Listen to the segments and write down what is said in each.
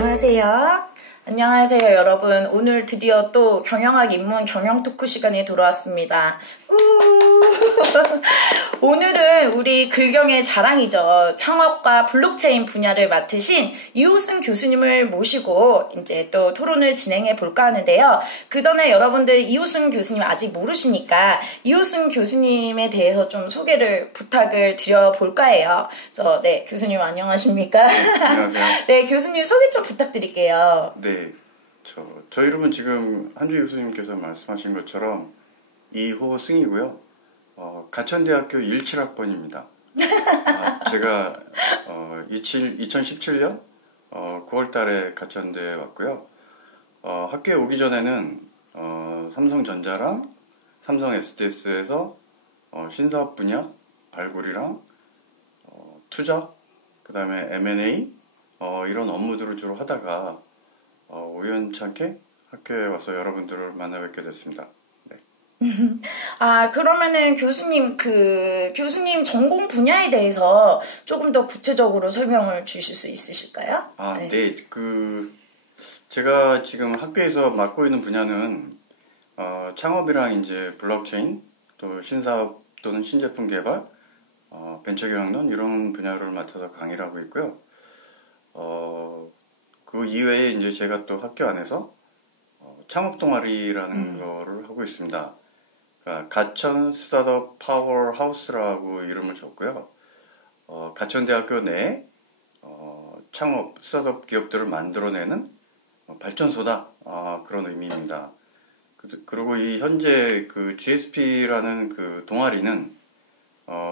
안녕하세요. 안녕하세요, 여러분. 오늘 드디어 또 경영학 입문 경영 토크 시간이 돌아왔습니다. 오늘은 우리 글경의 자랑이죠. 창업과 블록체인 분야를 맡으신 이호승 교수님을 모시고 이제 또 토론을 진행해 볼까 하는데요. 그 전에 여러분들 이호승 교수님 아직 모르시니까 이호승 교수님에 대해서 좀 소개를 부탁을 드려볼까 해요. 그래서 네, 교수님 안녕하십니까? 안녕하세요. 네, 교수님 소개 좀 부탁드릴게요. 네, 저 이름은 지금 한주 교수님께서 말씀하신 것처럼 이호승이고요. 가천대학교 17학번입니다. 제가 2017년 9월 달에 가천대에 왔고요. 학교에 오기 전에는 삼성전자랑 삼성 SDS에서 신사업 분야 발굴이랑 투자, 그 다음에 M&A 이런 업무들을 주로 하다가 우연찮게 학교에 와서 여러분들을 만나 뵙게 됐습니다. 네. 그러면은 교수님, 교수님 전공 분야에 대해서 조금 더 구체적으로 설명을 주실 수 있으실까요? 네. 제가 지금 학교에서 맡고 있는 분야는, 창업이랑 이제 블록체인, 또 신사업 또는 신제품 개발, 벤처경영론 이런 분야를 맡아서 강의를 하고 있고요. 그 이외에 이제 제가 또 학교 안에서 창업 동아리라는 거를 하고 있습니다. 그러니까 가천 스타트업 파워하우스라고 이름을 줬고요. 가천대학교 내에 창업 스타트업 기업들을 만들어내는 발전소다, 그런 의미입니다. 그리고 이 현재 그 GSP라는 그 동아리는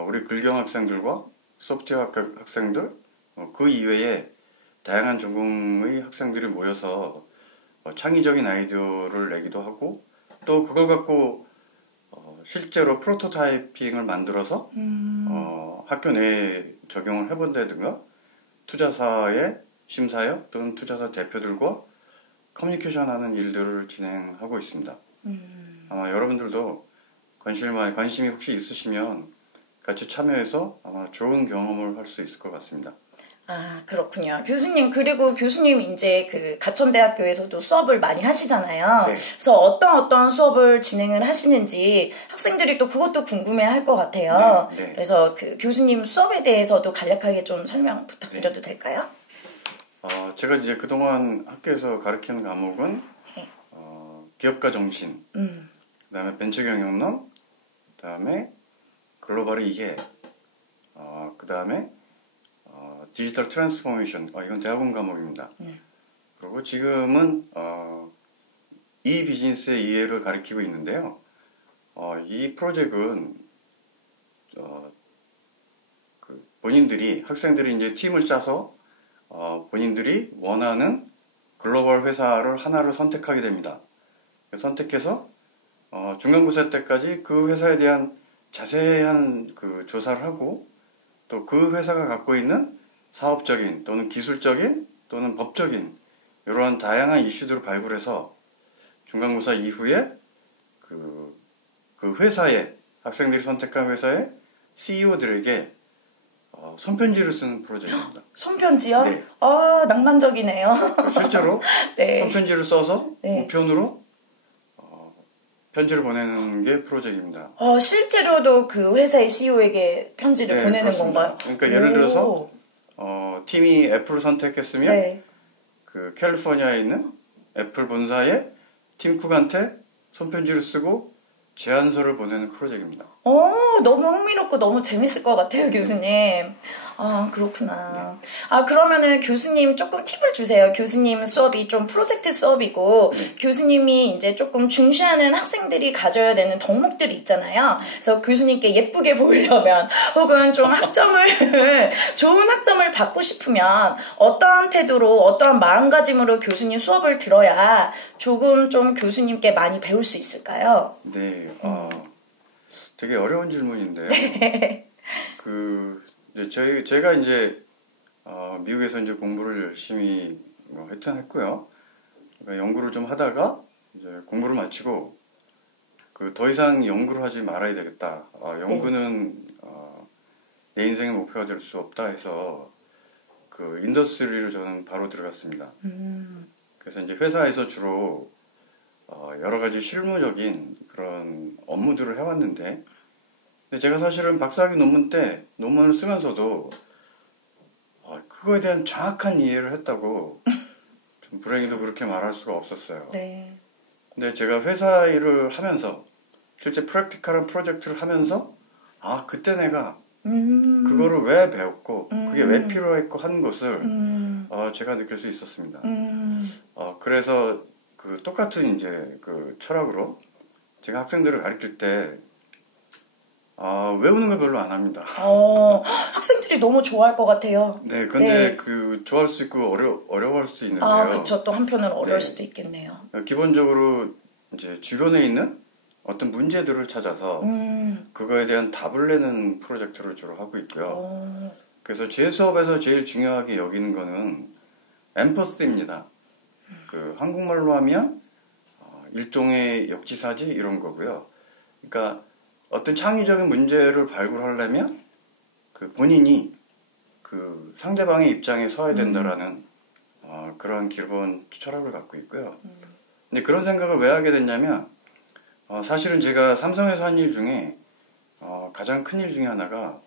우리 글경 학생들과 소프트웨어 학생들, 그 이외에 다양한 전공의 학생들이 모여서 창의적인 아이디어를 내기도 하고, 또 그걸 갖고 실제로 프로토타이핑을 만들어서 학교 내에 적용을 해본다든가, 투자사의 심사역 또는 투자사 대표들과 커뮤니케이션하는 일들을 진행하고 있습니다. 아마 여러분들도 관심이 혹시 있으시면 같이 참여해서 아마 좋은 경험을 할 수 있을 것 같습니다. 그렇군요. 교수님, 그리고 교수님 이제 그 가천대학교에서도 수업을 많이 하시잖아요. 네. 그래서 어떤 수업을 진행을 하시는지 학생들이 또 그것도 궁금해 할 것 같아요. 네. 그래서 그 교수님 수업에 대해서도 간략하게 좀 설명 부탁드려도 될까요? 제가 이제 그동안 학교에서 가르치는 과목은 네. 기업가 정신, 그 다음에 벤처경영론, 그 다음에 글로벌의 이해, 그 다음에 디지털 트랜스포메이션, 이건 대학원 과목입니다. 그리고 지금은 이 비즈니스의 이해를 가르치고 있는데요. 이 프로젝트는 본인들이, 학생들이 이제 팀을 짜서 본인들이 원하는 글로벌 회사를 하나를 선택하게 됩니다. 선택해서 중간고사 때까지 그 회사에 대한 자세한 그 조사를 하고, 또 그 회사가 갖고 있는 사업적인 또는 기술적인 또는 법적인 이러한 다양한 이슈들을 발굴해서 중간고사 이후에 그 회사의, 학생들이 선택한 회사의 CEO들에게 손편지를 쓰는 프로젝트입니다. 손편지요? 네. 낭만적이네요. 실제로 네. 손편지를 써서 네. 우편으로 편지를 보내는 게 프로젝트입니다. 실제로도 그 회사의 CEO에게 편지를 보내는 그렇습니다. 건가요? 그러니까 예를 들어서 팀이 애플을 선택했으면, 네. 그 캘리포니아에 있는 애플 본사에 팀 쿡한테 손편지를 쓰고 제안서를 보내는 프로젝트입니다. 너무 흥미롭고 너무 재밌을 것 같아요, 교수님. 그렇구나. 그러면은 교수님 조금 팁을 주세요. 교수님 수업이 좀 프로젝트 수업이고, 교수님이 이제 조금 중시하는 학생들이 가져야 되는 덕목들이 있잖아요. 그래서 교수님께 예쁘게 보이려면, 혹은 좀 좋은 학점을 받고 싶으면, 어떠한 태도로, 어떠한 마음가짐으로 교수님 수업을 들어야 조금 좀 교수님께 많이 배울 수 있을까요? 네, 되게 어려운 질문인데요. 제가 이제 미국에서 이제 공부를 열심히 하여튼 했고요. 그러니까 연구를 좀 하다가 이제 공부를 마치고 더 이상 연구를 하지 말아야 되겠다. 연구는 내 인생의 목표가 될 수 없다 해서 그 인더스트리로 저는 바로 들어갔습니다. 그래서 이제 회사에서 주로 여러 가지 실무적인 그런 업무들을 해왔는데, 근데 제가 사실은 박사학위 논문 때 논문을 쓰면서도 그거에 대한 정확한 이해를 했다고 좀 불행히도 그렇게 말할 수가 없었어요. 네. 근데 제가 회사 일을 하면서 실제 프랙티컬한 프로젝트를 하면서 그때 내가 그거를 왜 배웠고 그게 왜 필요했고 하는 것을 제가 느낄 수 있었습니다. 그래서 그 똑같은 이제 그 철학으로 제가 학생들을 가르칠 때 외우는 거 별로 안 합니다. 학생들이 너무 좋아할 것 같아요. 네, 근데 그 좋아할 수 있고 어려워할 수도 있는데요. 그렇죠. 또 한편은 어려울 수도 있겠네요. 기본적으로 이제 주변에 있는 어떤 문제들을 찾아서 그거에 대한 답을 내는 프로젝트를 주로 하고 있고요. 그래서 제 수업에서 제일 중요하게 여기는 거는 엠퍼시입니다. 그 한국말로 하면 일종의 역지사지 이런 거고요. 그러니까 어떤 창의적인 문제를 발굴하려면 그 본인이 그 상대방의 입장에 서야 된다라는 그런 기본 철학을 갖고 있고요. 근데 그런 생각을 왜 하게 됐냐면 사실은 제가 삼성에서 한 일 중에 가장 큰 일 중에 하나가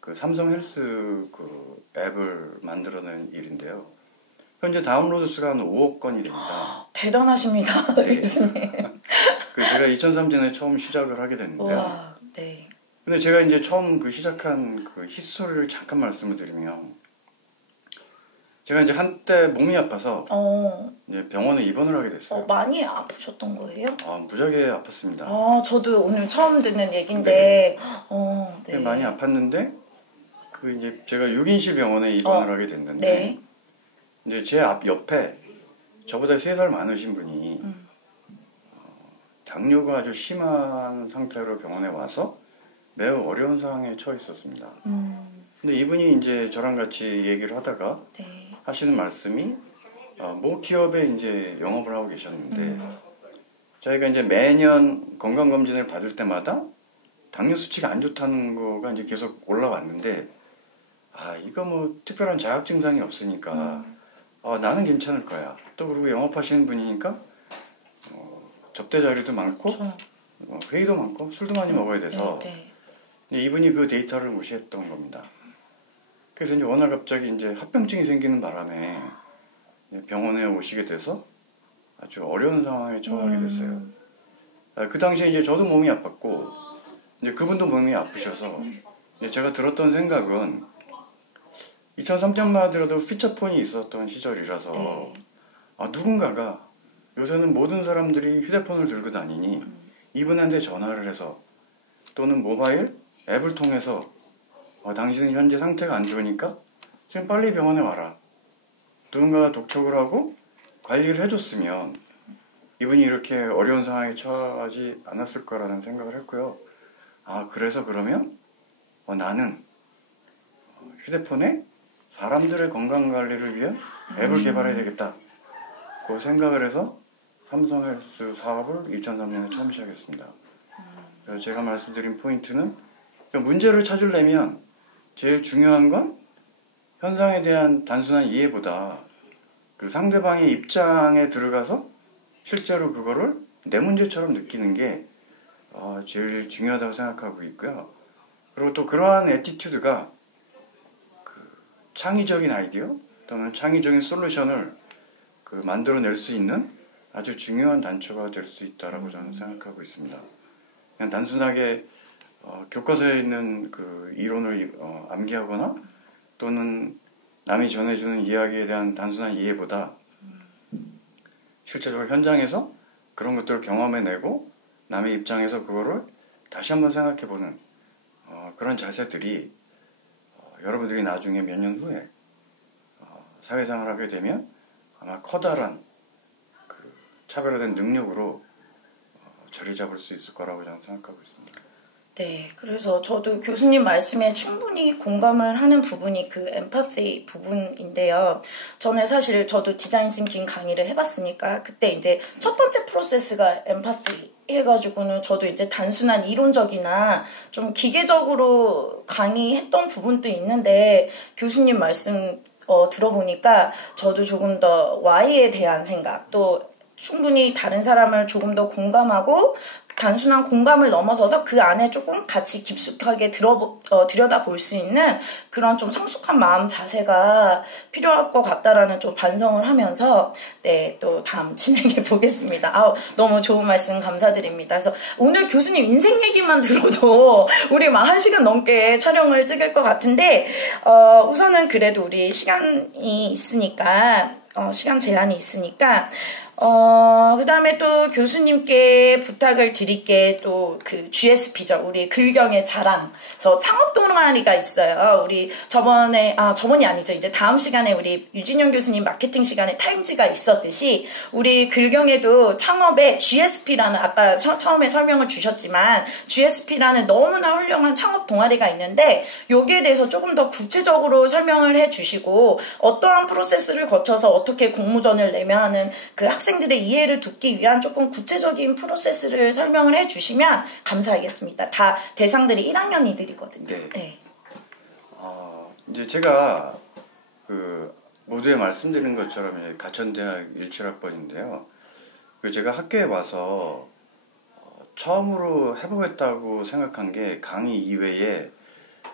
그 삼성 헬스 그 앱을 만들어낸 일인데요. 현재 다운로드 수가 한 5억 건이 됩니다. 대단하십니다, 네. 교수님. 제가 2003년에 처음 시작을 하게 됐는데요. 와, 네. 근데 제가 이제 처음 그 시작한 그 히스토리를 잠깐 말씀을 드리면, 제가 이제 한때 몸이 아파서 이제 병원에 입원을 하게 됐어요. 많이 아프셨던 거예요? 무지하게 아팠습니다. 저도 오늘 처음 듣는 얘긴데, 네. 많이 아팠는데, 그 이제 제가 6인실 병원에 입원을 하게 됐는데, 네. 이제 제 옆에 저보다 3살 많으신 분이 당뇨가 아주 심한 상태로 병원에 와서 매우 어려운 상황에 처해 있었습니다. 근데 이분이 이제 저랑 같이 얘기를 하다가 하시는 말씀이 모 기업에 이제 영업을 하고 계셨는데 자기가 이제 매년 건강검진을 받을 때마다 당뇨 수치가 안 좋다는 거가 이제 계속 올라왔는데 이거 뭐 특별한 자격 증상이 없으니까 나는 괜찮을 거야. 또 그리고 영업하시는 분이니까 접대 자리도 많고 회의도 많고 술도 많이 먹어야 돼서 이분이 그 데이터를 무시했던 겁니다. 그래서 이제 어느 날 갑자기 이제 합병증이 생기는 바람에 병원에 오시게 돼서 아주 어려운 상황에 처하게 됐어요. 그 당시에 이제 저도 몸이 아팠고 이제 그분도 몸이 아프셔서 제가 들었던 생각은 2003년만 하더라도 피처폰이 있었던 시절이라서 누군가가 요새는 모든 사람들이 휴대폰을 들고 다니니 이분한테 전화를 해서 또는 모바일 앱을 통해서 당신은 현재 상태가 안 좋으니까 지금 빨리 병원에 와라. 누군가가 독촉을 하고 관리를 해줬으면 이분이 이렇게 어려운 상황에 처하지 않았을 거라는 생각을 했고요. 그래서 그러면 나는 휴대폰에 사람들의 건강관리를 위한 앱을 개발해야 되겠다. 그 생각을 해서 삼성헬스 사업을 2003년에 처음 시작했습니다. 그래서 제가 말씀드린 포인트는 문제를 찾으려면 제일 중요한 건 현상에 대한 단순한 이해보다 그 상대방의 입장에 들어가서 실제로 그거를 내 문제처럼 느끼는 게 제일 중요하다고 생각하고 있고요. 그리고 또 그러한 애티튜드가 창의적인 아이디어 또는 창의적인 솔루션을 만들어낼 수 있는 아주 중요한 단초가 될 수 있다라고 저는 생각하고 있습니다. 그냥 단순하게 교과서에 있는 그 이론을 암기하거나 또는 남이 전해주는 이야기에 대한 단순한 이해보다 실제적으로 현장에서 그런 것들을 경험해내고 남의 입장에서 그거를 다시 한번 생각해보는 그런 자세들이 여러분들이 나중에 몇 년 후에 사회생활을 하게 되면 아마 커다란 그 차별화된 능력으로 자리 잡을 수 있을 거라고 저는 생각하고 있습니다. 네, 그래서 저도 교수님 말씀에 충분히 공감을 하는 부분이 그 엠파시 부분인데요. 저는 사실 저도 디자인 싱킹 강의를 해봤으니까 그때 이제 첫 번째 프로세스가 엠파시 해가지고는 저도 이제 단순한 이론적이나 좀 기계적으로 강의했던 부분도 있는데 교수님 말씀 들어보니까 저도 조금 더 Y에 대한 생각, 또 충분히 다른 사람을 조금 더 공감하고 단순한 공감을 넘어서서 그 안에 조금 같이 깊숙하게 들여다볼 수 있는 그런 좀 성숙한 마음 자세가 필요할 것 같다라는 좀 반성을 하면서 네, 또 다음 진행해 보겠습니다. 너무 좋은 말씀 감사드립니다. 그래서 오늘 교수님 인생 얘기만 들어도 우리 막 1시간 넘게 촬영을 찍을 것 같은데 우선은 그래도 우리 시간이 있으니까 시간 제한이 있으니까 그 다음에 또 교수님께 부탁을 드릴게 또 그 GSP죠. 우리 글경의 자랑. 그래서 창업 동아리가 있어요. 우리 저번이 아니죠. 이제 다음 시간에 우리 유진영 교수님 마케팅 시간에 타임즈가 있었듯이 우리 글경에도 창업에 GSP라는 아까 처음에 설명을 주셨지만 GSP라는 너무나 훌륭한 창업 동아리가 있는데 여기에 대해서 조금 더 구체적으로 설명을 해 주시고 어떠한 프로세스를 거쳐서 어떻게 공모전을 내면 하는 그 학생들의 이해를 돕기 위한 조금 구체적인 프로세스를 설명을 해주시면 감사하겠습니다. 다 대상들이 1학년이들이거든요. 네. 네. 이제 제가 그 모두에 말씀드린 것처럼 이제 가천대학 17학번인데요. 제가 학교에 와서 처음으로 해보겠다고 생각한 게 강의 이외에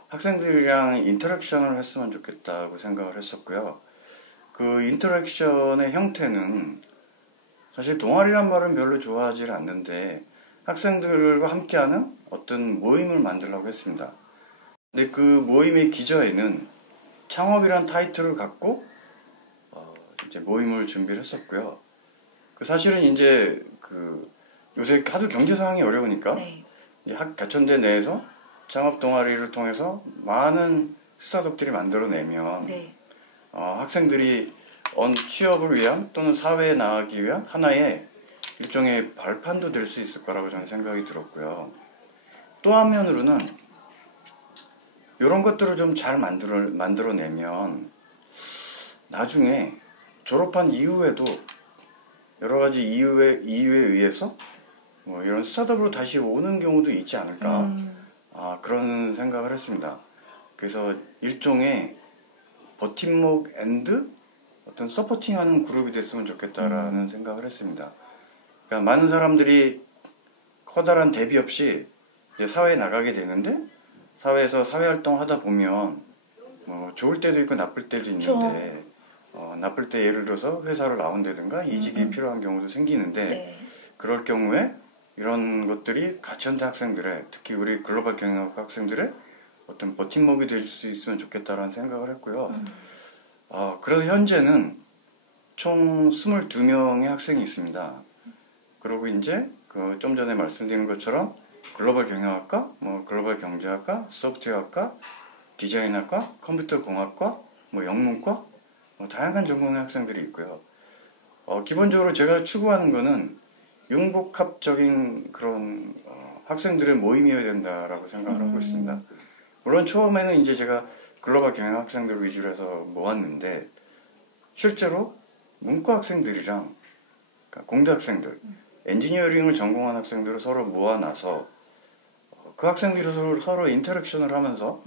학생들이랑 인터랙션을 했으면 좋겠다고 생각을 했었고요. 그 인터랙션의 형태는 사실 동아리란 말은 별로 좋아하지 않는데 학생들과 함께하는 어떤 모임을 만들려고 했습니다. 근데 그 모임의 기저에는 창업이란 타이틀을 갖고 이제 모임을 준비를 했었고요. 사실은 이제 요새 하도 경제 상황이 어려우니까 네. 가천대 내에서 창업 동아리를 통해서 많은 스타트업들이 만들어내면 네. 학생들이 취업을 위한 또는 사회에 나가기 위한 하나의 일종의 발판도 될 수 있을 거라고 저는 생각이 들었고요. 또 한면으로는 이런 것들을 좀 잘 만들어내면 나중에 졸업한 이후에도 여러 가지 이유에 의해서 이런 스타트업으로 다시 오는 경우도 있지 않을까 그런 생각을 했습니다. 그래서 일종의 버팀목 앤드 어떤 서포팅하는 그룹이 됐으면 좋겠다라는 생각을 했습니다. 그러니까 많은 사람들이 커다란 대비 없이 이제 사회에 나가게 되는데 사회에서 사회활동 하다 보면 좋을 때도 있고 나쁠 때도 있는데 나쁠 때 예를 들어서 회사를 나온다든가 이직이 필요한 경우도 생기는데 네. 그럴 경우에 이런 것들이 가천대 학생들의 특히 우리 글로벌 경영학 학생들의 어떤 버팀목이 될 수 있으면 좋겠다라는 생각을 했고요. 그래서 현재는 총 22명의 학생이 있습니다. 그리고 이제 좀 전에 말씀드린 것처럼 글로벌 경영학과, 글로벌 경제학과, 소프트웨어학과, 디자인학과, 컴퓨터공학과, 영문과, 다양한 전공의 학생들이 있고요. 기본적으로 제가 추구하는 거는 융복합적인 그런 학생들의 모임이어야 된다라고 생각을 하고 있습니다. 물론 처음에는 이제 제가 글로벌 경영 학생들을 위주로 해서 모았는데 실제로 문과 학생들이랑 그러니까 공대 학생들, 엔지니어링을 전공한 학생들을 서로 모아놔서 그 학생들이 서로 인터랙션을 하면서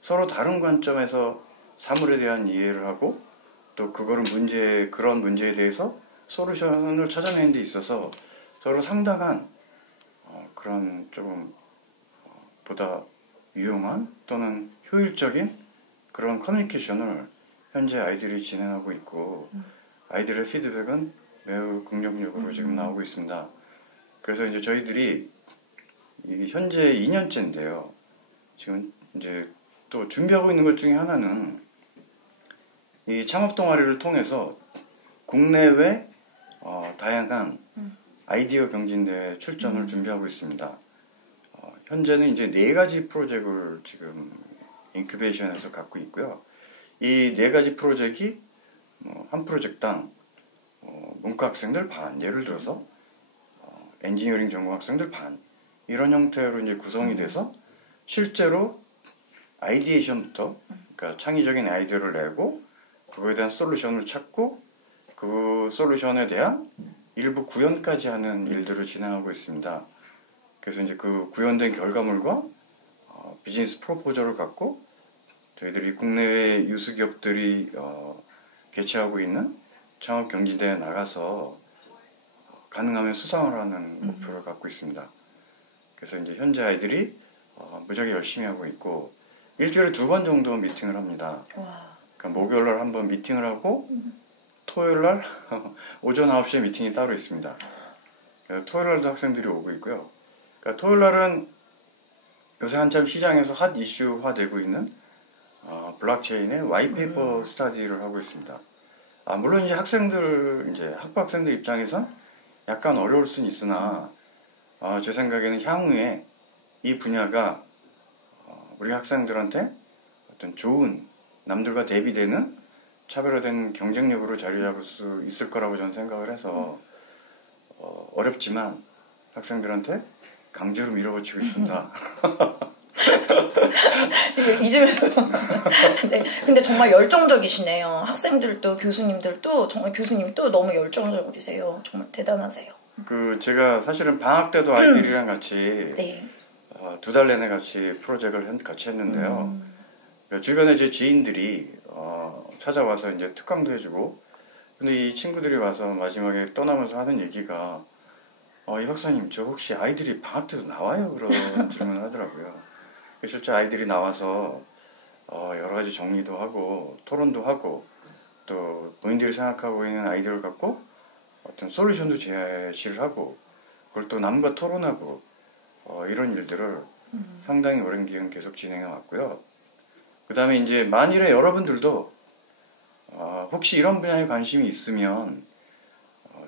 서로 다른 관점에서 사물에 대한 이해를 하고 또 그런 문제에 대해서 솔루션을 찾아내는 데 있어서 서로 상당한 그런 조금 보다 유용한 또는 효율적인 그런 커뮤니케이션을 현재 아이들이 진행하고 있고 아이들의 피드백은 매우 긍정적으로 지금 나오고 있습니다. 그래서 이제 저희들이 현재 2년째인데요. 지금 이제 또 준비하고 있는 것 중에 하나는 이 창업 동아리를 통해서 국내외 다양한 아이디어 경진대회 출전을 준비하고 있습니다. 현재는 이제 4가지 프로젝트를 지금 인큐베이션에서 갖고 있고요. 이 4가지 프로젝트가 한 프로젝트당 문과 학생들 반, 예를 들어서 엔지니어링 전공 학생들 반 이런 형태로 이제 구성이 돼서 실제로 아이디에이션부터 그러니까 창의적인 아이디어를 내고 그거에 대한 솔루션을 찾고 그 솔루션에 대한 일부 구현까지 하는 일들을 진행하고 있습니다. 그래서 이제 그 구현된 결과물과 비즈니스 프로포저를 갖고 저희들이 국내외 유수 기업들이 개최하고 있는 창업 경진대회에 나가서 가능하면 수상을 하는 목표를 갖고 있습니다. 그래서 이제 현재 아이들이 무지하게 열심히 하고 있고 일주일에 2번 정도 미팅을 합니다. 와. 그러니까 목요일날 한번 미팅을 하고 토요일날 오전 9시에 미팅이 따로 있습니다. 토요일날도 학생들이 오고 있고요. 그러니까 토요일날은 요새 한참 시장에서 핫 이슈화되고 있는 블록체인의 와이페이퍼 스터디를 하고 있습니다. 물론 이제 학부 학생들 입장에선 약간 어려울 수는 있으나 제 생각에는 향후에 이 분야가 우리 학생들한테 어떤 좋은 남들과 대비되는 차별화된 경쟁력으로 자리 잡을 수 있을 거라고 저는 생각을 해서 어렵지만 학생들한테 강제로 밀어붙이고 있습니다. 이쯤에서 네, 근데 정말 열정적이시네요. 학생들도 교수님들도 정말 교수님도 너무 열정적이세요. 정말 대단하세요. 제가 사실은 방학 때도 아이들이랑 같이 네. 2달 내내 같이 프로젝트를 같이 했는데요. 주변에 제 지인들이 찾아와서 이제 특강도 해주고, 근데 이 친구들이 와서 마지막에 떠나면서 하는 얘기가 이 박사님 저 혹시 아이들이 방학 때도 나와요? 그런 질문을 하더라고요. 실제 아이들이 나와서 여러 가지 정리도 하고 토론도 하고 또 본인들이 생각하고 있는 아이디어를 갖고 어떤 솔루션도 제시를 하고 그걸 또 남과 토론하고 이런 일들을 상당히 오랜 기간 계속 진행해 왔고요. 그 다음에 이제 만일에 여러분들도 혹시 이런 분야에 관심이 있으면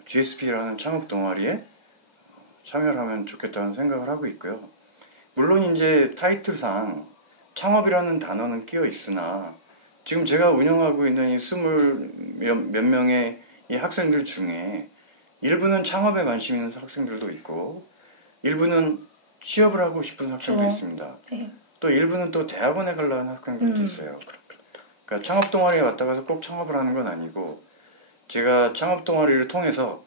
GSP라는 창업 동아리에 참여를 하면 좋겠다는 생각을 하고 있고요. 물론 이제 타이틀상 창업이라는 단어는 끼어 있으나 지금 제가 운영하고 있는 이 20몇 명의 이 학생들 중에 일부는 창업에 관심 있는 학생들도 있고 일부는 취업을 하고 싶은 학생도 있습니다. 네. 또 일부는 또 대학원에 가려는 학생들도 있어요. 그러니까 창업 동아리에 왔다 가서 꼭 창업을 하는 건 아니고 제가 창업 동아리를 통해서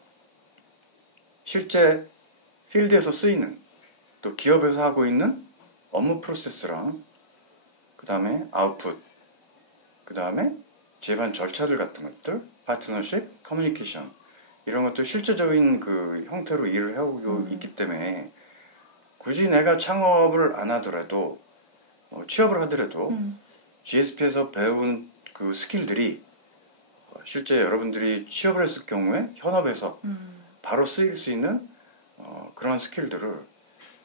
실제 필드에서 쓰이는 또 기업에서 하고 있는 업무 프로세스랑 그 다음에 아웃풋 그 다음에 제반 절차들 같은 것들 파트너십, 커뮤니케이션 이런 것도 실제적인 그 형태로 일을 해오고 있기 때문에 굳이 내가 창업을 안 하더라도 취업을 하더라도 GSP에서 배운 그 스킬들이 실제 여러분들이 취업을 했을 경우에 현업에서 바로 쓰일 수 있는 그런 스킬들을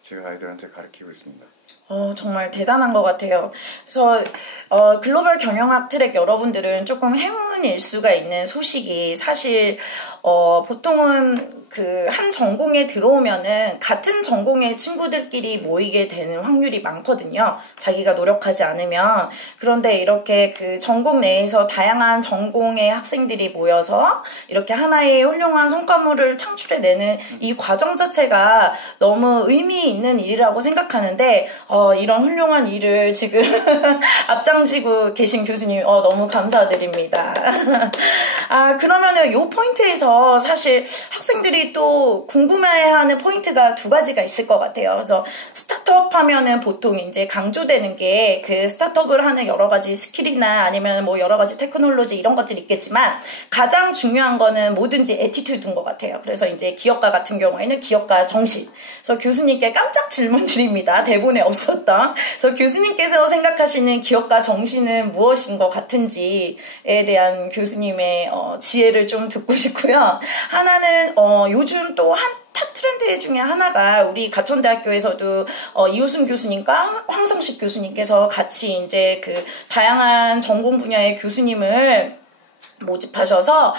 제가 아이들한테 가르치고 있습니다. 정말 대단한 것 같아요. 그래서 글로벌 경영학 트랙 여러분들은 조금 행운일 수가 있는 소식이 사실 보통은 그 한 전공에 들어오면은 같은 전공의 친구들끼리 모이게 되는 확률이 많거든요. 자기가 노력하지 않으면. 그런데 이렇게 그 전공 내에서 다양한 전공의 학생들이 모여서 이렇게 하나의 훌륭한 성과물을 창출해내는 이 과정 자체가 너무 의미 있는 일이라고 생각하는데 이런 훌륭한 일을 지금 앞장지고 계신 교수님 너무 감사드립니다. 그러면은 요 포인트에서 사실 학생들이 또 궁금해하는 포인트가 2가지가 있을 것 같아요. 그래서 스타트업 하면은 보통 이제 강조되는 게 그 스타트업을 하는 여러 가지 스킬이나 아니면 뭐 여러 가지 테크놀로지 이런 것들이 있겠지만 가장 중요한 거는 뭐든지 애티튜드인 것 같아요. 그래서 이제 기업가 같은 경우에는 기업가 정신. 그래서 교수님께 깜짝 질문 드립니다. 대본에 없었던. 그래서 교수님께서 생각하시는 기업가 정신은 무엇인 것 같은지에 대한 교수님의 지혜를 좀 듣고 싶고요. 하나는 요즘 또 탑 트렌드 중에 하나가 우리 가천대학교에서도 이호순 교수님과 황성식 교수님께서 같이 이제 그 다양한 전공 분야의 교수님을 모집하셔서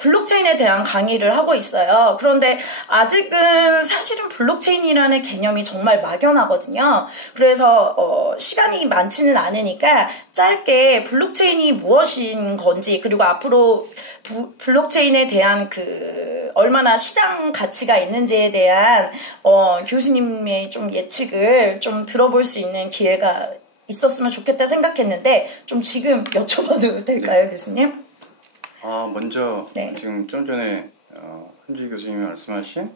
블록체인에 대한 강의를 하고 있어요. 그런데 아직은 사실은 블록체인이라는 개념이 정말 막연하거든요. 그래서 시간이 많지는 않으니까 짧게 블록체인이 무엇인 건지 그리고 앞으로 블록체인에 대한 그 얼마나 시장 가치가 있는지에 대한 교수님의 좀 예측을 좀 들어볼 수 있는 기회가 있었으면 좋겠다 생각했는데 좀 지금 여쭤봐도 될까요, 교수님? 먼저 네. 지금 좀 전에 한주희 교수님이 말씀하신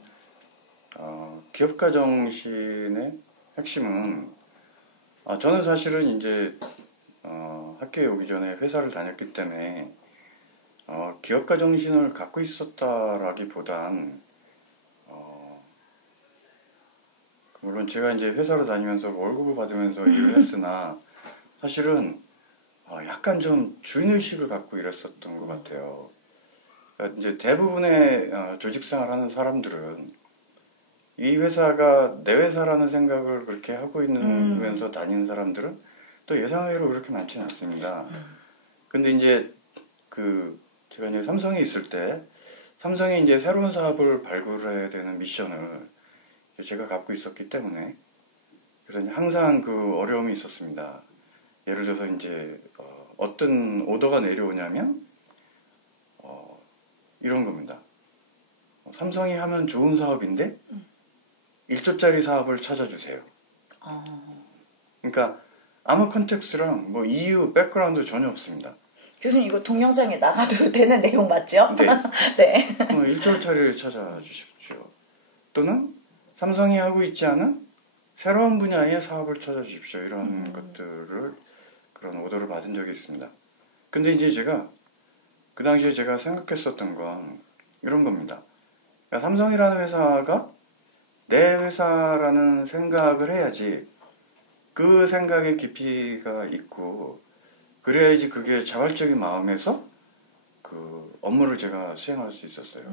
기업가 정신의 핵심은 저는 사실은 이제 학교에 오기 전에 회사를 다녔기 때문에 기업가 정신을 갖고 있었다라기보단 물론 제가 이제 회사를 다니면서 월급을 받으면서 일을 했으나 사실은 약간 좀 주인의식을 갖고 일했었던 것 같아요. 그러니까 이제 대부분의 조직생활하는 사람들은 이 회사가 내 회사라는 생각을 그렇게 하고 있으면서 다니는 사람들은 또 예상외로 그렇게 많지는 않습니다. 근데 이제 제가 이제 삼성에 있을 때 삼성이 이제 새로운 사업을 발굴해야 되는 미션을 제가 갖고 있었기 때문에 그래서 항상 그 어려움이 있었습니다. 예를 들어서 이제 어떤 오더가 내려오냐면 이런 겁니다. 삼성이 하면 좋은 사업인데 1조짜리 사업을 찾아주세요. 그러니까 아무 컨텍스트랑 뭐 이유, 백그라운드 전혀 없습니다. 교수님 이거 동영상에 나가도 되는 내용 맞죠? 네. 네. 1조짜리를 찾아주십시오. 또는 삼성이 하고 있지 않은 새로운 분야의 사업을 찾아주십시오. 이런 것들을 그런 오더를 받은 적이 있습니다. 근데 이제 제가 그 당시에 제가 생각했었던 건 이런 겁니다. 그러니까 삼성이라는 회사가 내 회사라는 생각을 해야지 그 생각의 깊이가 있고 그래야지 그게 자발적인 마음에서 그 업무를 제가 수행할 수 있었어요.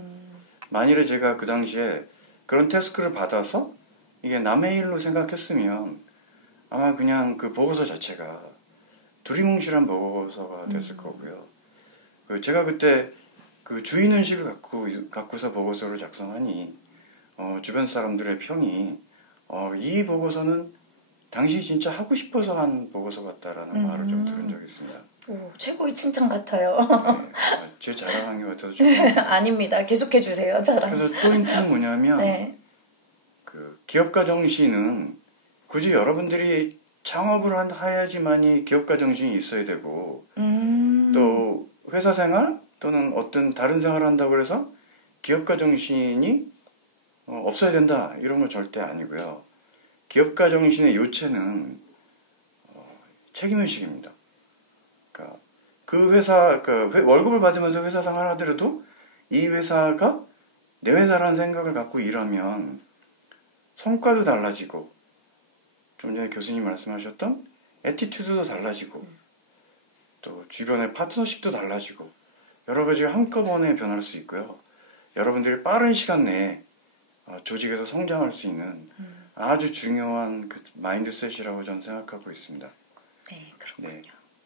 만일에 제가 그 당시에 그런 태스크를 받아서 이게 남의 일로 생각했으면 아마 그냥 그 보고서 자체가 두리뭉실한 보고서가 됐을 거고요. 제가 그때 그 주인의식을 갖고서 보고서를 작성하니 주변 사람들의 평이 이 보고서는 당신이 진짜 하고 싶어서 한 보고서 같다라는 말을 좀 들은 적이 있습니다. 오, 최고의 칭찬 같아요. 네, 제 자랑한 것 같아서 좋습니다. 아닙니다. 계속해 주세요. 자랑. 그래서 포인트는 뭐냐면 네. 그 기업가 정신은 굳이 여러분들이 창업을 해야지만이 기업가 정신이 있어야 되고 또 회사 생활 또는 어떤 다른 생활을 한다고 해서 기업가 정신이 없어야 된다 이런 건 절대 아니고요. 기업가 정신의 요체는 책임의식입니다. 그러니까 그 회사 월급을 받으면서 회사 생활하더라도 이 회사가 내 회사라는 생각을 갖고 일하면 성과도 달라지고 좀 전에 교수님 말씀하셨던 애티튜드도 달라지고 또 주변의 파트너십도 달라지고 여러 가지가 한꺼번에 변할 수 있고요. 여러분들이 빠른 시간 내에 조직에서 성장할 수 있는 아주 중요한 그 마인드셋이라고 저는 생각하고 있습니다. 네, 그렇군요. 네.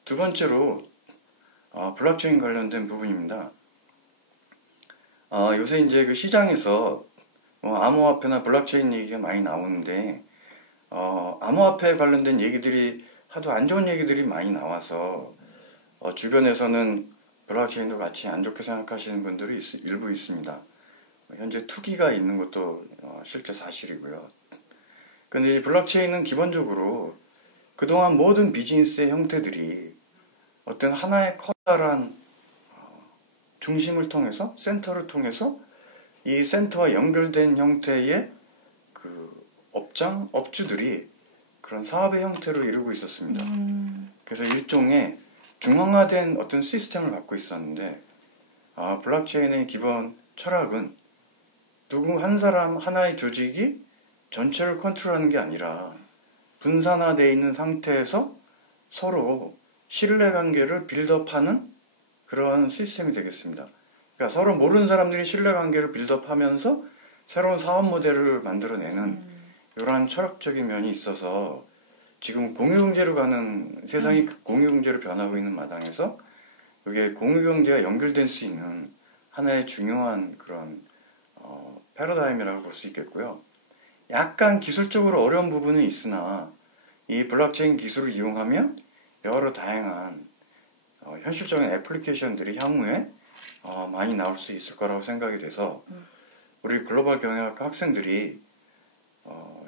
두 번째로 블록체인 관련된 부분입니다. 요새 이제 그 시장에서 암호화폐나 블록체인 얘기가 많이 나오는데 암호화폐 관련된 얘기들이 하도 안 좋은 얘기들이 많이 나와서 주변에서는 블록체인도 같이 안 좋게 생각하시는 분들이 일부 있습니다. 현재 투기가 있는 것도 실제 사실이고요. 근데 이 블록체인은 기본적으로 그동안 모든 비즈니스의 형태들이 어떤 하나의 커다란 중심을 통해서 센터를 통해서 이 센터와 연결된 형태의 그 업주들이 그런 사업의 형태로 이루고 있었습니다. 그래서 일종의 중앙화된 어떤 시스템을 갖고 있었는데 블록체인의 기본 철학은 누구 한 사람 하나의 조직이 전체를 컨트롤하는 게 아니라 분산화되어 있는 상태에서 서로 신뢰관계를 빌드업하는 그런 시스템이 되겠습니다. 그러니까 서로 모르는 사람들이 신뢰관계를 빌드업하면서 새로운 사업 모델을 만들어내는 이러한 철학적인 면이 있어서 지금 공유경제로 가는 세상이 공유경제로 변하고 있는 마당에서 이게 공유경제가 연결될 수 있는 하나의 중요한 그런 패러다임이라고 볼 수 있겠고요. 약간 기술적으로 어려운 부분은 있으나 이 블록체인 기술을 이용하면 여러 다양한 현실적인 애플리케이션들이 향후에 많이 나올 수 있을 거라고 생각이 돼서 우리 글로벌 경영학과 학생들이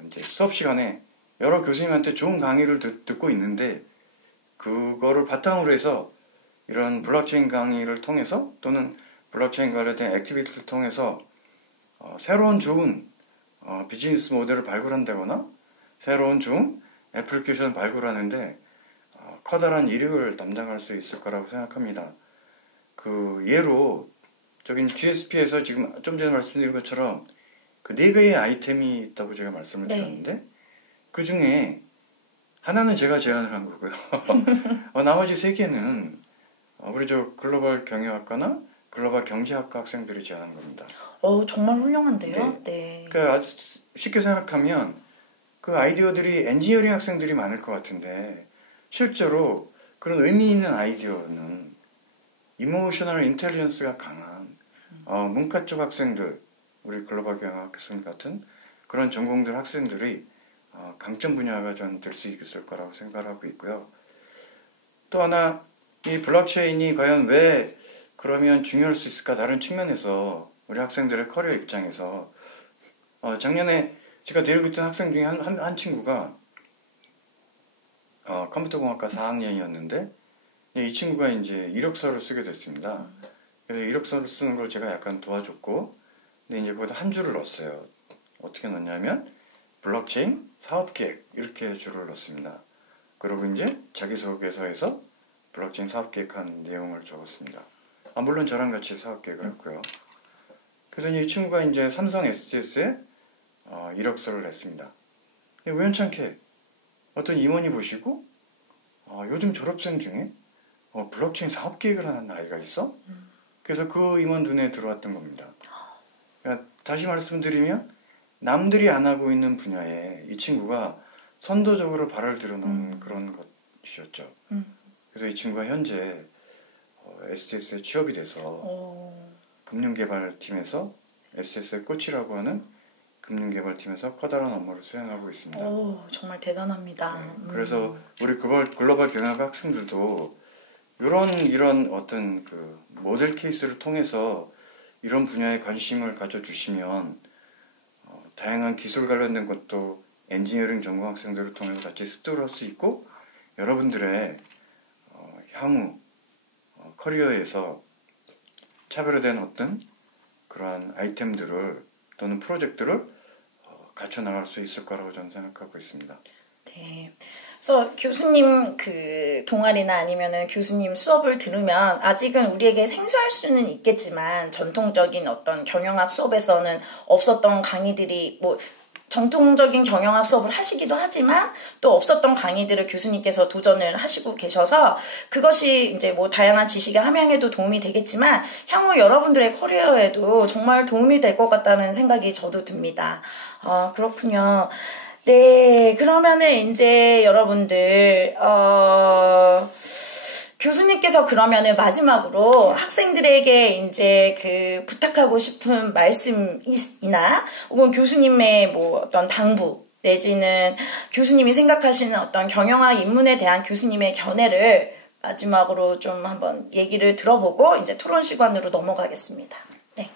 이제 수업 시간에 여러 교수님한테 좋은 강의를 듣고 있는데 그거를 바탕으로 해서 이런 블록체인 강의를 통해서 또는 블록체인 관련된 액티비티를 통해서 새로운 좋은 비즈니스 모델을 발굴한다거나 새로운 좋은 애플리케이션을 발굴하는데 커다란 이력을 담당할 수 있을 거라고 생각합니다. 그 예로 저기 GSP에서 지금 좀 전에 말씀드린 것처럼 그 4개의 아이템이 있다고 제가 말씀을 네. 드렸는데 그 중에 하나는 제가 제안을 한 거고요. 나머지 3개는 우리 저 글로벌 경영학과나 글로벌 경제학과 학생들이 제안한 겁니다. 정말 훌륭한데요. 네. 네. 그러니까 아주 쉽게 생각하면 그 아이디어들이 엔지니어링 학생들이 많을 것 같은데 실제로 그런 의미 있는 아이디어는 이모셔널 인텔리전스가 강한 문과 쪽 학생들, 우리 글로벌 경영학 학생 같은 그런 전공들 학생들이 강점 분야가 전 될 수 있을 거라고 생각하고 있고요. 또 하나 이 블록체인이 과연 왜 그러면 중요할 수 있을까? 다른 측면에서 우리 학생들의 커리어 입장에서 작년에 제가 데리고 있던 학생 중에 한 친구가 컴퓨터공학과 4학년이었는데 이 친구가 이제 이력서를 쓰게 됐습니다. 그래서 이력서를 쓰는 걸 제가 약간 도와줬고, 근데 이제 거기다 한 줄을 넣었어요. 어떻게 넣냐면 블록체인 사업계획 이렇게 줄을 넣었습니다. 그리고 이제 자기소개서에서 블록체인 사업계획한 내용을 적었습니다. 물론 저랑 같이 사업계획을 했고요. 그래서 이 친구가 이제 삼성 SDS에 이력서를 냈습니다. 우연찮게 어떤 임원이 보시고 요즘 졸업생 중에 블록체인 사업계획을 하는 아이가 있어? 그래서 그 임원 눈에 들어왔던 겁니다. 그러니까 다시 말씀드리면 남들이 안 하고 있는 분야에 이 친구가 선도적으로 발을 들어놓은 그런 것이었죠. 그래서 이 친구가 현재 SDS에 취업이 돼서 금융개발팀에서 SDS의 꽃이라고 하는 금융개발팀에서 커다란 업무를 수행하고 있습니다. 정말 대단합니다. 네, 그래서 우리 글로벌 경영학 학생들도 이런 어떤 그 모델 케이스를 통해서 이런 분야에 관심을 가져주시면 다양한 기술 관련된 것도 엔지니어링 전공 학생들을 통해서 같이 습득을 할 수 있고 여러분들의 향후 커리어에서 차별화된 어떤 그러한 아이템들을 또는 프로젝트를 갖춰 나갈 수 있을 거라고 저는 생각하고 있습니다. 네. 그래서 교수님 그 동아리나 아니면은 교수님 수업을 들으면 아직은 우리에게 생소할 수는 있겠지만 전통적인 어떤 경영학 수업에서는 없었던 강의들이 정통적인 경영학 수업을 하시기도 하지만 또 없었던 강의들을 교수님께서 도전을 하시고 계셔서 그것이 이제 다양한 지식의 함양에도 도움이 되겠지만 향후 여러분들의 커리어에도 정말 도움이 될 것 같다는 생각이 저도 듭니다. 그렇군요. 네, 그러면은 이제 여러분들 교수님께서 그러면은 마지막으로 학생들에게 이제 그 부탁하고 싶은 말씀이나 혹은 교수님의 어떤 당부 내지는 교수님이 생각하시는 어떤 경영학 입문에 대한 교수님의 견해를 마지막으로 좀 한번 얘기를 들어보고 이제 토론 시간으로 넘어가겠습니다. 네.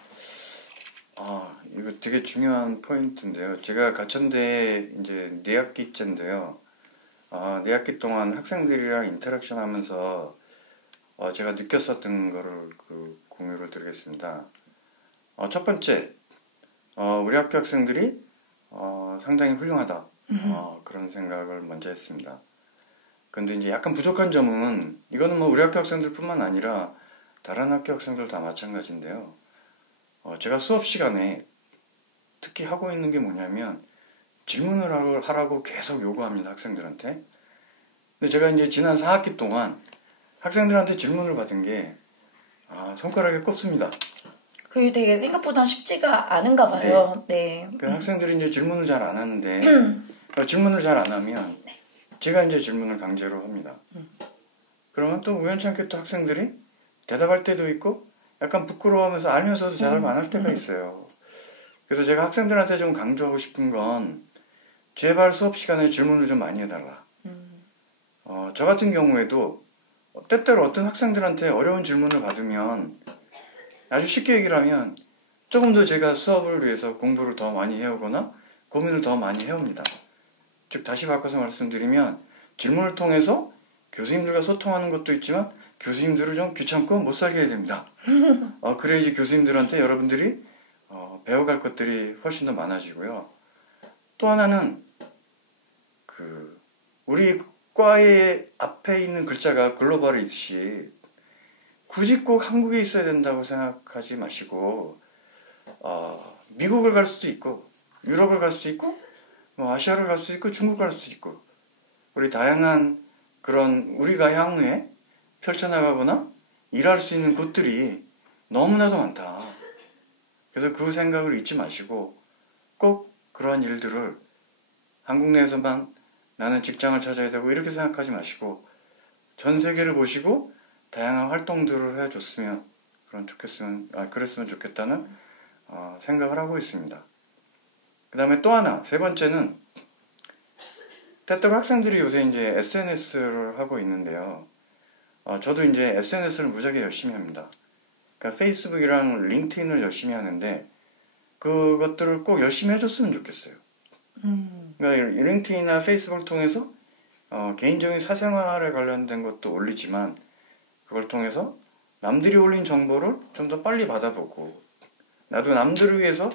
이거 되게 중요한 포인트인데요. 제가 가천대 이제 4학기째인데요. 4학기 동안 학생들이랑 인터랙션 하면서 제가 느꼈었던 거를 공유를 드리겠습니다. 첫 번째, 우리 학교 학생들이 상당히 훌륭하다. 그런 생각을 먼저 했습니다. 근데 이제 약간 부족한 점은 이거는 우리 학교 학생들뿐만 아니라 다른 학교 학생들 다 마찬가지인데요. 제가 수업 시간에 특히 하고 있는 게 뭐냐면 질문을 하라고 계속 요구합니다, 학생들한테. 근데 제가 이제 지난 4학기 동안 학생들한테 질문을 받은 게 손가락에 꼽습니다. 그게 되게 생각보다 쉽지가 않은가 봐요. 네. 학생들이 이제 질문을 잘 안 하는데 질문을 잘 안 하면 제가 이제 질문을 강제로 합니다. 그러면 또 우연찮게 또 학생들이 대답할 때도 있고 약간 부끄러워하면서 알면서도 대답을 안 할 때가 있어요. 그래서 제가 학생들한테 좀 강조하고 싶은 건 제발 수업 시간에 질문을 좀 많이 해달라. 저 같은 경우에도 때때로 어떤 학생들한테 어려운 질문을 받으면 아주 쉽게 얘기를 하면 조금 더 제가 수업을 위해서 공부를 더 많이 해오거나 고민을 더 많이 해옵니다. 즉 다시 바꿔서 말씀드리면 질문을 통해서 교수님들과 소통하는 것도 있지만 교수님들을 좀 귀찮고 못 살게 해야 됩니다. 그래야지 교수님들한테 여러분들이 배워갈 것들이 훨씬 더 많아지고요. 또 하나는 우리 과의 앞에 있는 글자가 글로벌이 있듯이 굳이 꼭 한국에 있어야 된다고 생각하지 마시고 미국을 갈 수도 있고 유럽을 갈 수도 있고 뭐 아시아를 갈 수도 있고 중국 갈 수도 있고 우리 다양한 그런 우리가 향후에 펼쳐나가거나 일할 수 있는 곳들이 너무나도 많다. 그래서 그 생각을 잊지 마시고 꼭 그러한 일들을 한국 내에서만 나는 직장을 찾아야 되고 이렇게 생각하지 마시고 전 세계를 보시고 다양한 활동들을 해줬으면 그랬으면 좋겠다는 생각을 하고 있습니다. 그 다음에 또 하나, 세 번째는 때때로 학생들이 요새 이제 SNS를 하고 있는데요. 저도 이제 SNS를 무지하게 열심히 합니다. 그러니까 페이스북이랑 링크드인을 열심히 하는데 그것들을 꼭 열심히 해줬으면 좋겠어요. 그러니까 링크드인이나 페이스북을 통해서 개인적인 사생활에 관련된 것도 올리지만 그걸 통해서 남들이 올린 정보를 좀 더 빨리 받아보고 나도 남들을 위해서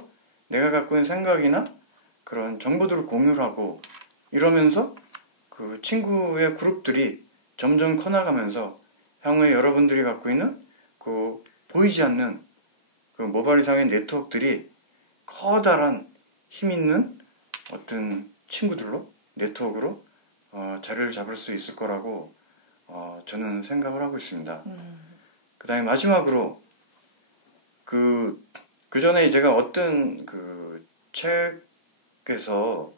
내가 갖고 있는 생각이나 그런 정보들을 공유를 하고 이러면서 그 친구의 그룹들이 점점 커나가면서 향후에 여러분들이 갖고 있는 그 보이지 않는 그 모바일 상의 네트워크들이 커다란 힘 있는 어떤 친구들로 네트워크로 자리를 잡을 수 있을 거라고 저는 생각을 하고 있습니다. 그 다음에 마지막으로 그 전에 제가 어떤 그 책에서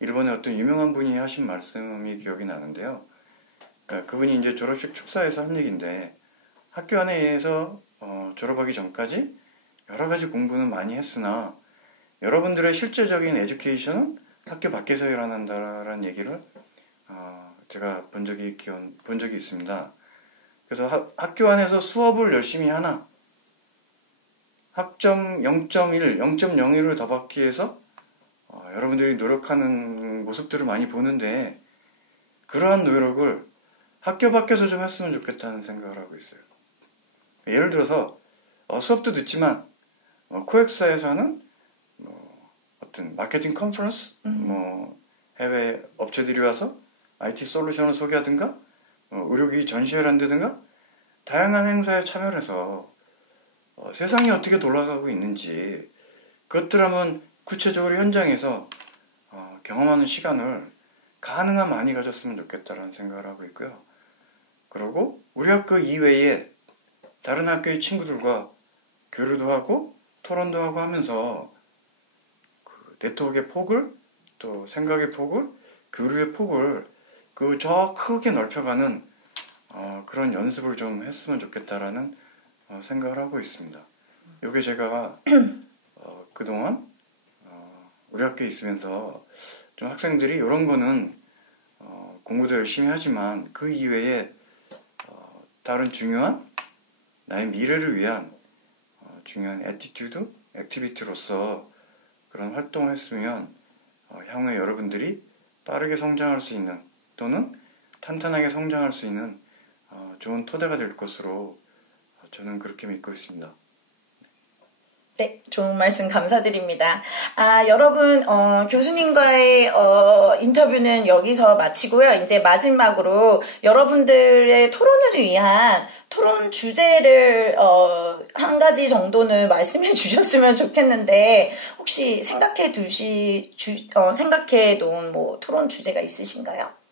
일본의 어떤 유명한 분이 하신 말씀이 기억이 나는데요. 그러니까 그분이 이제 졸업식 축사에서 한 얘기인데 학교 안에서 졸업하기 전까지 여러 가지 공부는 많이 했으나 여러분들의 실제적인 에듀케이션은 학교 밖에서 일어난다라는 얘기를 제가 본 적이 있습니다. 그래서 학교 안에서 수업을 열심히 하나 학점 0.1, 0.01을 더 받기 위해서 여러분들이 노력하는 모습들을 많이 보는데 그러한 노력을 학교 밖에서 좀 했으면 좋겠다는 생각을 하고 있어요. 예를 들어서 수업도 듣지만 코엑스에서 하는 어떤 마케팅 컨퍼런스, 해외 업체들이 와서 IT 솔루션을 소개하든가 의료기 전시회를 한다든가 다양한 행사에 참여를 해서 세상이 어떻게 돌아가고 있는지 그것들 한번 구체적으로 현장에서 경험하는 시간을 가능한 많이 가졌으면 좋겠다라는 생각을 하고 있고요. 그리고 우리 학교 이외에 다른 학교의 친구들과 교류도 하고 토론도 하고 하면서 그 네트워크의 폭을 또 생각의 폭을 교류의 폭을 저 크게 넓혀가는 그런 연습을 좀 했으면 좋겠다라는 생각을 하고 있습니다. 이게 제가 그동안 우리 학교에 있으면서 좀 학생들이 이런 거는 공부도 열심히 하지만 그 이외에 다른 중요한 나의 미래를 위한 중요한 애티튜드, 액티비티로서 그런 활동을 했으면 향후에 여러분들이 빠르게 성장할 수 있는 또는 탄탄하게 성장할 수 있는 좋은 토대가 될 것으로 저는 그렇게 믿고 있습니다. 네, 좋은 말씀 감사드립니다. 여러분, 교수님과의 인터뷰는 여기서 마치고요. 이제 마지막으로 여러분들의 토론을 위한 토론 주제를 한 가지 정도는 말씀해 주셨으면 좋겠는데 혹시 생각해 놓은 뭐 토론 주제가 있으신가요?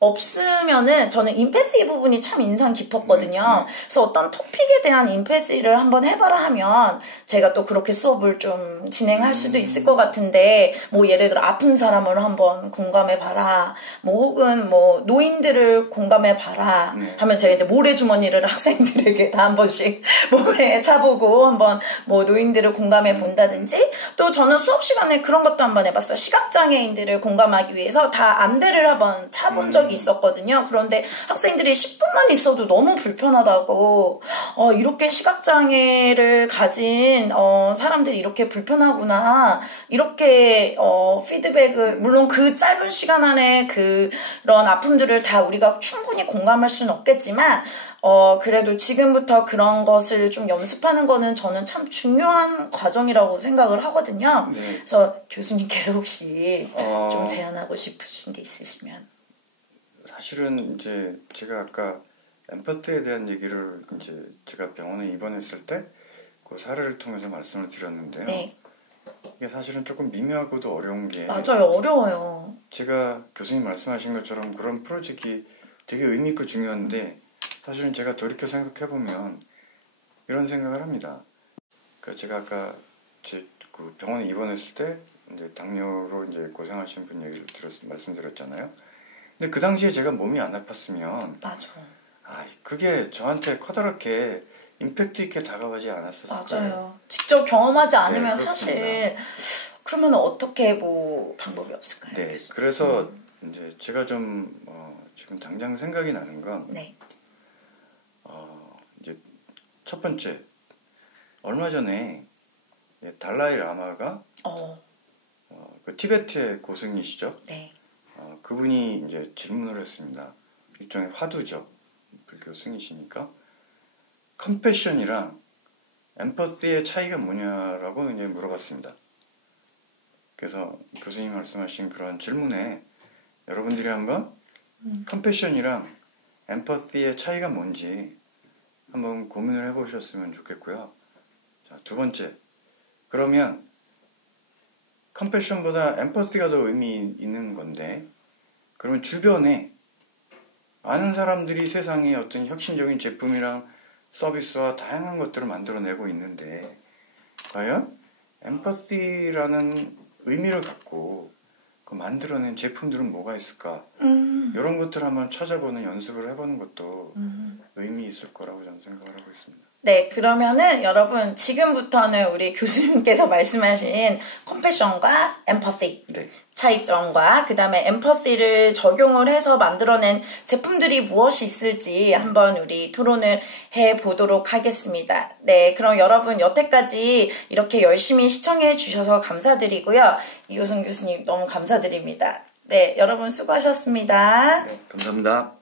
없으면은 저는 임패시 부분이 참 인상 깊었거든요. 그래서 어떤 토픽에 대한 임패시를 한번 해봐라 하면 제가 또 그렇게 수업을 좀 진행할 수도 있을 것 같은데 뭐 예를 들어 아픈 사람을 한번 공감해봐라 뭐 혹은 뭐 노인들을 공감해봐라 하면 제가 이제 모래주머니를 학생들에게 다 한 번씩 몸에 차보고 한번 뭐 노인들을 공감해 본다든지 또 저는 수업 시간에 그런 것도 한번 해봤어요. 시각장애인들을 공감하기 위해서 다 안대를 한번 차본 적이 있었거든요. 그런데 학생들이 10분만 있어도 너무 불편하다고 이렇게 시각장애를 가진 사람들이 이렇게 불편하구나 이렇게 피드백을 물론 그 짧은 시간 안에 그런 아픔들을 다 우리가 충분히 공감할 수는 없겠지만 그래도 지금부터 그런 것을 좀 연습하는 거는 저는 참 중요한 과정이라고 생각을 하거든요. 네. 그래서 교수님께서 혹시 좀 제안하고 싶으신 게 있으시면 사실은 이제 제가 아까 엠퍼티에 대한 얘기를 이제 제가 병원에 입원했을 때 그 사례를 통해서 말씀을 드렸는데요. 네. 이게 사실은 조금 미묘하고도 어려운 게 맞아요. 어려워요. 제가 교수님 말씀하신 것처럼 그런 프로젝트가 되게 의미 있고 중요한데 사실은 제가 돌이켜 생각해 보면 이런 생각을 합니다. 그러니까 제가 아까 그 병원에 입원했을 때 이제 당뇨로 이제 고생하신 분 얘기를 말씀드렸잖아요. 근데 그 당시에 제가 몸이 안 아팠으면 맞아. 그게 저한테 커다랗게 임팩트 있게 다가가지 않았었을까요? 맞아요. 직접 경험하지 않으면 네, 사실 그러면 어떻게 뭐 방법이 없을까요? 네, 그래서 이제 제가 좀 지금 당장 생각이 나는 건 네. 이제 첫 번째 얼마 전에 달라이 라마가 그 티베트의 고승이시죠? 네. 그분이 이제 질문을 했습니다. 일종의 화두죠. 불교 승이시니까 컴패션이랑 엠퍼티의 차이가 뭐냐라고 이제 물어봤습니다. 그래서 교수님 말씀하신 그런 질문에 여러분들이 한번 컴패션이랑 엠퍼티의 차이가 뭔지 한번 고민을 해보셨으면 좋겠고요. 자, 두 번째, 그러면 컴패션보다 엠퍼티가 더 의미 있는 건데 그러면 주변에 많은 사람들이 세상에 어떤 혁신적인 제품이랑 서비스와 다양한 것들을 만들어내고 있는데 과연 엠퍼티라는 의미를 갖고 그 만들어낸 제품들은 뭐가 있을까? 이런 것들을 한번 찾아보는 연습을 해보는 것도 의미 있을 거라고 저는 생각을 하고 있습니다. 네, 그러면은 여러분 지금부터는 우리 교수님께서 말씀하신 컴패션과 엠퍼티 네. 차이점과 그 다음에 엠퍼티를 적용을 해서 만들어낸 제품들이 무엇이 있을지 한번 우리 토론을 해보도록 하겠습니다. 네, 그럼 여러분 여태까지 이렇게 열심히 시청해 주셔서 감사드리고요. 이효승 교수님 너무 감사드립니다. 네, 여러분 수고하셨습니다. 네, 감사합니다.